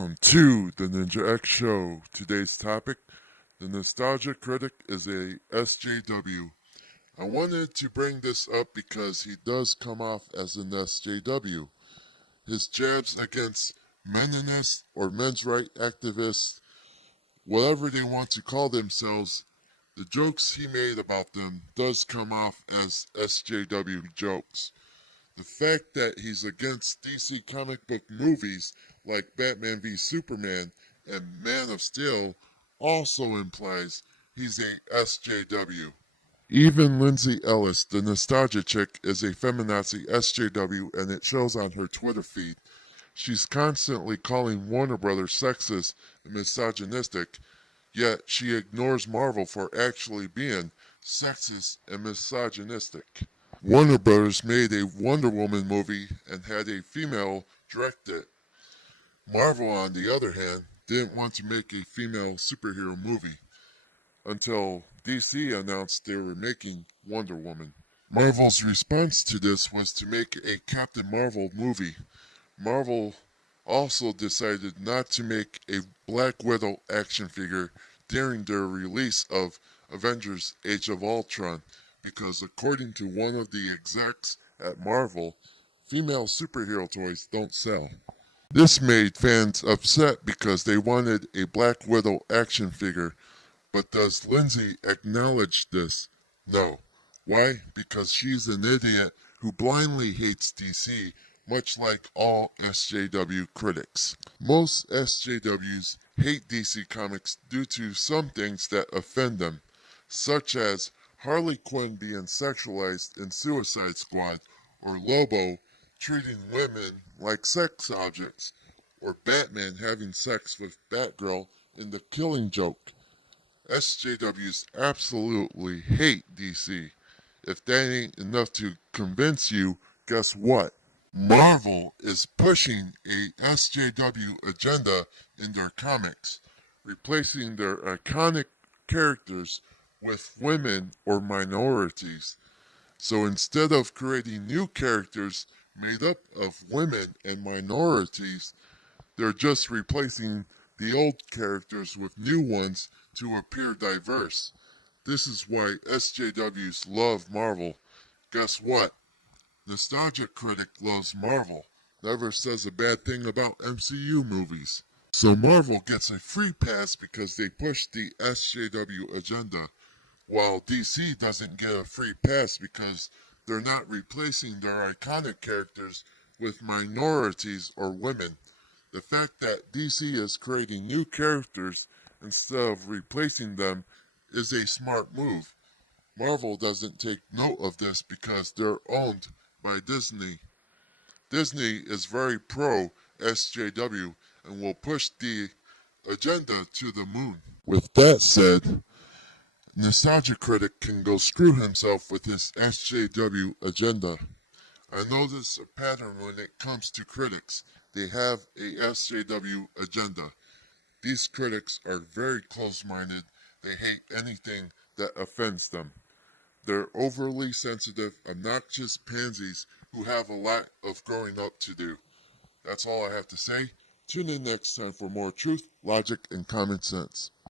Welcome to the Ninja X Show. Today's topic, the Nostalgia Critic is a SJW. I wanted to bring this up because he does come off as an SJW. His jabs against meninists or men's rights activists, whatever they want to call themselves, the jokes he made about them does come off as SJW jokes. The fact that he's against DC comic book movies like Batman v Superman and Man of Steel also implies he's a SJW. Even Lindsay Ellis, the nostalgia chick, is a feminazi SJW, and it shows on her Twitter feed. She's constantly calling Warner Brothers sexist and misogynistic, yet she ignores Marvel for actually being sexist and misogynistic. Warner Brothers made a Wonder Woman movie and had a female direct it. Marvel, on the other hand, didn't want to make a female superhero movie until DC announced they were making Wonder Woman. Marvel's response to this was to make a Captain Marvel movie. Marvel also decided not to make a Black Widow action figure during their release of Avengers Age of Ultron, because according to one of the execs at Marvel, female superhero toys don't sell. This made fans upset because they wanted a Black Widow action figure, but does Lindsay acknowledge this? No. Why? Because she's an idiot who blindly hates DC, much like all SJW critics. Most SJWs hate DC Comics due to some things that offend them, such as Harley Quinn being sexualized in Suicide Squad, or Lobo treating women like sex objects, or Batman having sex with Batgirl in The Killing Joke. SJWs absolutely hate DC. If that ain't enough to convince you, guess what? Marvel is pushing a SJW agenda in their comics, replacing their iconic characters with women or minorities. So instead of creating new characters made up of women and minorities, they're just replacing the old characters with new ones to appear diverse. This is why SJWs love Marvel. Guess what? Nostalgia Critic loves Marvel. Never says a bad thing about MCU movies. So Marvel gets a free pass because they push the SJW agenda, while DC doesn't get a free pass because they're not replacing their iconic characters with minorities or women. The fact that DC is creating new characters instead of replacing them is a smart move. Marvel doesn't take note of this because they're owned by Disney. Disney is very pro SJW and will push the agenda to the moon. With that said, Nostalgia Critic can go screw himself with his SJW agenda. I notice a pattern when it comes to critics. They have a SJW agenda. These critics are very close-minded. They hate anything that offends them. They're overly sensitive, obnoxious pansies who have a lot of growing up to do. That's all I have to say. Tune in next time for more truth, logic, and common sense.